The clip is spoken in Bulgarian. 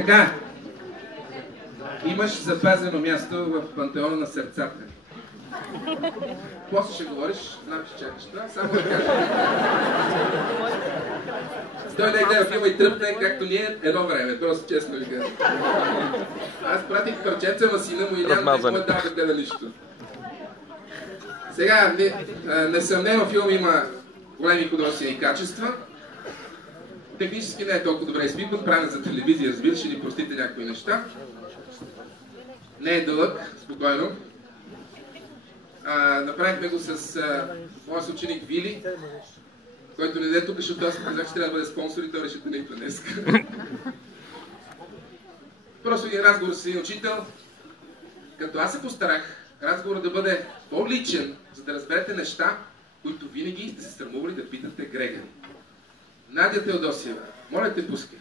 Така, имаш запазено място в пантеона на сърцата. После ще говориш, знам, че чакаш това, само да кажа. Той не гледа филма и тръпне, както ние едно време, просто честно ви кажа. Аз пратих парченца на сина му и няма да му е дал да гледа нищо. Сега, несъмнено филм има големи художествени качества. Технически не е толкова добре изпипан, правен за телевизия, разбира, ще ни простите някои неща. Не е дълъг, спокойно. Направихме го с моят съученик Вили, който не даде тук, защото аз казах, че трябва да бъде спонсор и той реши да не идва днес. Просто един разговор с един учител, като аз се постарах разговорът да бъде по-личен, за да разберете неща, които винаги сте се срамували да питате Грегори. Надя Теодосиева, моля те, пускай.